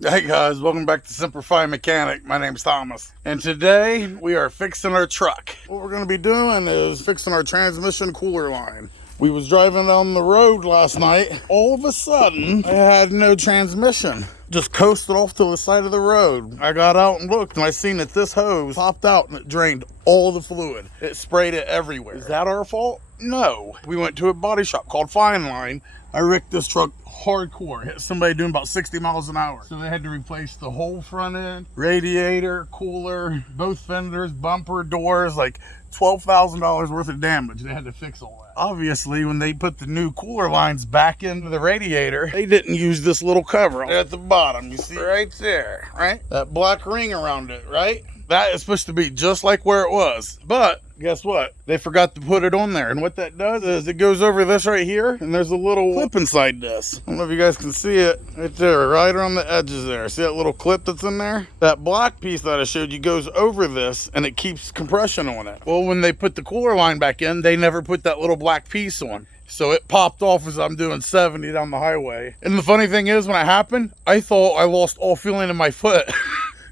Hey guys, welcome back to StripLamp Mechanic. My name's Thomas, and today we are fixing our truck. What we're going to be doing is fixing our transmission cooler line. We was driving down the road last night. All of a sudden, I had no transmission. Just coasted off to the side of the road. I got out and looked, and I seen that this hose popped out and it drained all the fluid. It sprayed it everywhere. Is that our fault? No. We went to a body shop called Fine Line. I wrecked this truck hardcore. Hit somebody doing about 60 miles an hour. So they had to replace the whole front end, radiator, cooler, both fenders, bumper, doors, like $12,000 worth of damage. They had to fix all that. Obviously, when they put the new cooler lines back into the radiator, they didn't use this little cover at the bottom. You see right there, right? That black ring around it, right? That is supposed to be just like where it was. But guess what? They forgot to put it on there. And what that does is it goes over this right here, and there's a little clip inside this. I don't know if you guys can see it right there, right around the edges there. See that little clip that's in there? That black piece that I showed you goes over this, and it keeps compression on it. Well, when they put the cooler line back in, they never put that little black piece on. So it popped off as I'm doing 70 down the highway. And the funny thing is, when it happened, I thought I lost all feeling in my foot.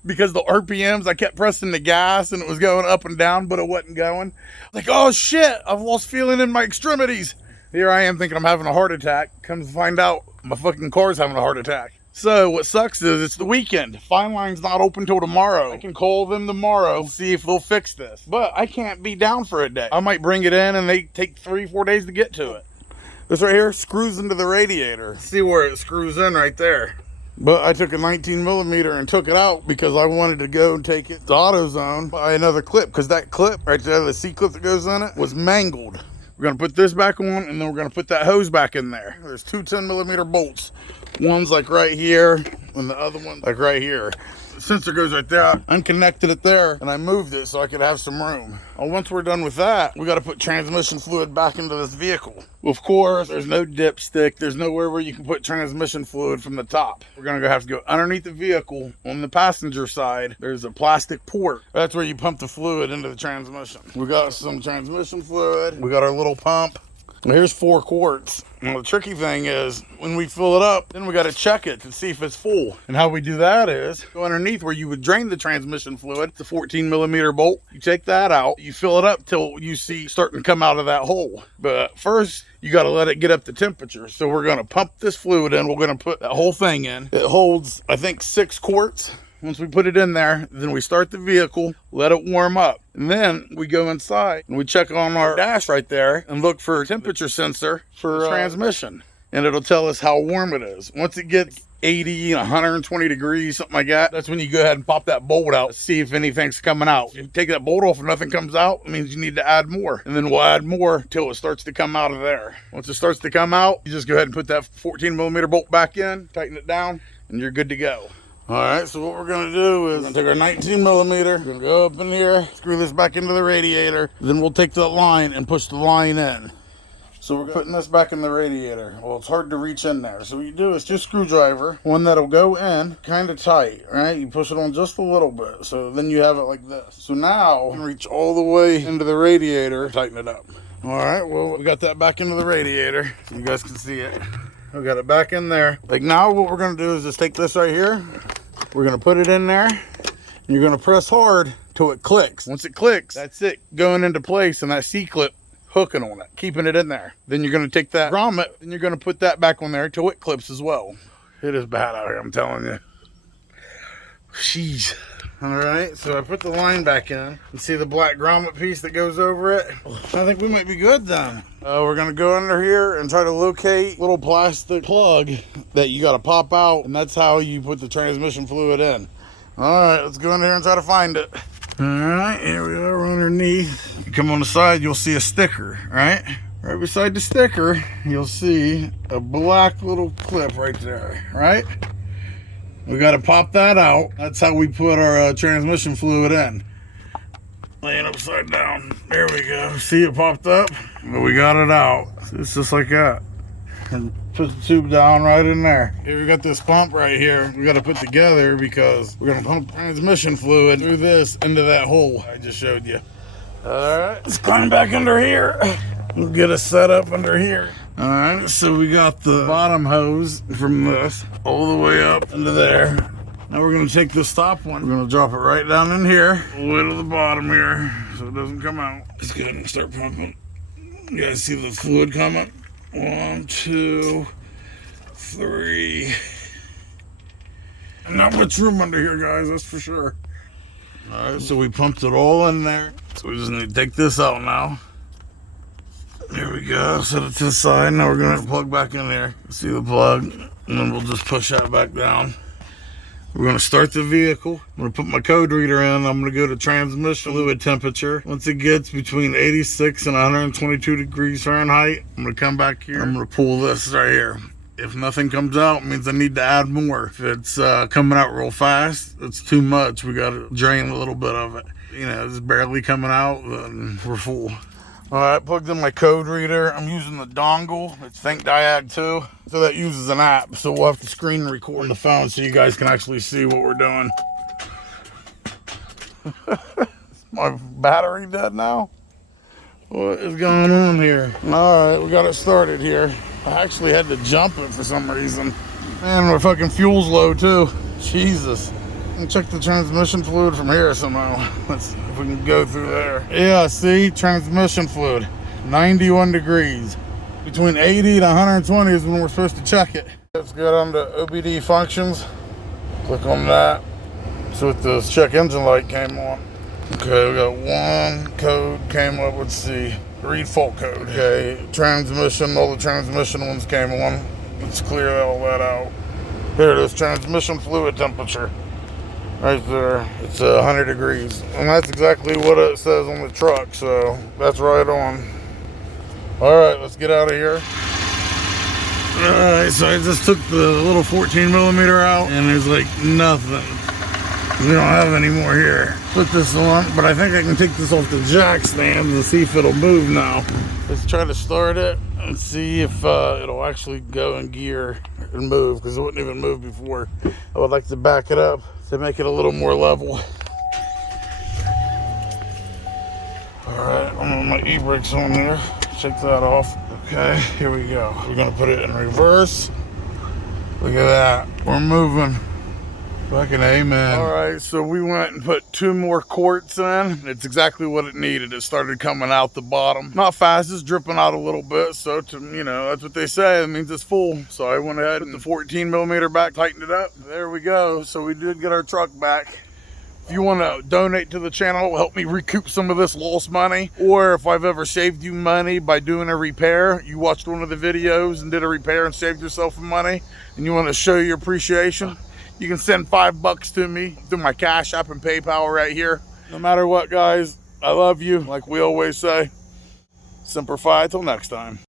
Because the RPMs, I kept pressing the gas and it was going up and down, but it wasn't going. Like, oh shit, I've lost feeling in my extremities. Here I am thinking I'm having a heart attack. Comes to find out, my fucking car's having a heart attack. So what sucks is it's the weekend. Fine Line's not open till tomorrow. I can call them tomorrow, see if they'll fix this. But I can't be down for a day. I might bring it in and they take 3-4 days to get to it. This right here screws into the radiator. See where it screws in right there. But I took a 19 millimeter and took it out because I wanted to go and take it to AutoZone, buy another clip, because that clip right there, the C-clip that goes in it, was mangled. We're going to put this back on, and then we're going to put that hose back in there. There's two 10 millimeter bolts. One's like right here, and the other one like right here. The sensor goes right there. I unconnected it there, and I moved it so I could have some room. Well, once we're done with that, we got to put transmission fluid back into this vehicle. Well, of course, there's no dipstick. There's nowhere where you can put transmission fluid from the top. We're going to have to go underneath the vehicle. On the passenger side, there's a plastic port. That's where you pump the fluid into the transmission. We got some transmission fluid. We got our little pump. Well, here's 4 quarts. Now, the tricky thing is when we fill it up, then we got to check it to see if it's full. And how we do that is go underneath where you would drain the transmission fluid. It's a 14 millimeter bolt. You take that out. You fill it up till you see starting to come out of that hole. But first, you got to let it get up to temperature. So we're going to pump this fluid in. We're going to put that whole thing in. It holds, I think, 6 quarts. Once we put it in there, then we start the vehicle, let it warm up. And then we go inside and we check on our dash right there and look for a temperature sensor for transmission. And it'll tell us how warm it is. Once it gets 80, 120 degrees, something like that, that's when you go ahead and pop that bolt out, see if anything's coming out. If you take that bolt off and nothing comes out, it means you need to add more. And then we'll add more till it starts to come out of there. Once it starts to come out, you just go ahead and put that 14 millimeter bolt back in, tighten it down, and you're good to go. All right, so what we're gonna do is we're gonna take our 19 millimeter, we're gonna go up in here, screw this back into the radiator, then we'll take that line and push the line in. So we're putting this back in the radiator. Well, it's hard to reach in there. So what you do is just screwdriver, one that'll go in kind of tight, right? You push it on just a little bit. So then you have it like this. So now you can reach all the way into the radiator, tighten it up. All right, well, we got that back into the radiator so you guys can see it. We got it back in there. Like now what we're gonna do is just take this right here. We're gonna put it in there. And you're gonna press hard till it clicks. Once it clicks, that's it going into place, and that C-clip hooking on it, keeping it in there. Then you're gonna take that grommet and you're gonna put that back on there till it clips as well. It is bad out here, I'm telling you. Jeez. All right, so I put the line back in. You see the black grommet piece that goes over it? I think we might be good then. We're gonna go under here and try to locate a little plastic plug that you gotta pop out, and that's how you put the transmission fluid in. All right, let's go in here and try to find it. All right, here we are underneath. You come on the side, you'll see a sticker, right? Right beside the sticker, you'll see a black little clip right there, right? We got to pop that out. That's how we put our transmission fluid in. Laying upside down. There we go. See, it popped up? But we got it out. It's just like that. And put the tube down right in there. Here we got this pump right here. We got to put together because we're going to pump transmission fluid through this into that hole I just showed you. All right, let's climb back under here. We'll get us set up under here. All right, so we got the bottom hose from this all the way up into there. Now we're gonna take this top one. We're gonna drop it right down in here, all the way to the bottom here, so it doesn't come out. Let's go ahead and start pumping. You guys see the fluid coming? 1, 2, 3. Not much room under here, guys, that's for sure. All right, so we pumped it all in there. So we just need to take this out now. There we go, set it to the side. Now we're gonna plug back in there. See the plug, and then we'll just push that back down. We're gonna start the vehicle. I'm gonna put my code reader in. I'm gonna go to transmission fluid temperature. Once it gets between 86 and 122 degrees Fahrenheit, I'm gonna come back here. I'm gonna pull this right here. If nothing comes out, it means I need to add more. If it's coming out real fast, it's too much. We gotta drain a little bit of it. You know, it's barely coming out, then we're full. All right, plugged in my code reader. I'm using the dongle. It's ThinkDiag 2. So that uses an app. So we'll have to screen record on the phone so you guys can actually see what we're doing. Is my battery dead now? What is going on here? All right, we got it started here. I actually had to jump it for some reason. Man, my fucking fuel's low too. Jesus. And check the transmission fluid from here somehow. Let's see if we can go through there. Yeah, see, transmission fluid, 91 degrees. Between 80 to 120 is when we're supposed to check it. Let's go down to OBD functions. Click on that. So with the check engine light came on. Okay, we got one code came up. Let's see, read fault code. Okay, transmission, all the transmission ones came on. Let's clear all that out. There it is, transmission fluid temperature. Right there, it's 100 degrees. And that's exactly what it says on the truck, so that's right on. All right, let's get out of here. All right, so I just took the little 14 millimeter out and there's like nothing. We don't have any more here. Put this on, but I think I can take this off the jack stand and see if it'll move now. Let's try to start it and see if it'll actually go in gear and move, because it wouldn't even move before. I would like to back it up to make it a little more level. All right, I'm gonna put my e-brakes on there. Shake that off. Okay, here we go. We're gonna put it in reverse. Look at that, we're moving. Fucking amen. All right, so we went and put 2 more quarts in. It's exactly what it needed. It started coming out the bottom. Not fast, it's dripping out a little bit. So, you know, that's what they say. It means it's full. So I went ahead and put the 14 millimeter back, tightened it up. There we go. So we did get our truck back. If you want to donate to the channel, help me recoup some of this lost money. Or if I've ever saved you money by doing a repair, you watched one of the videos and did a repair and saved yourself some money, and you want to show your appreciation, you can send $5 to me through my Cash App and PayPal right here. No matter what, guys, I love you. Like we always say, Semper Fi, till next time.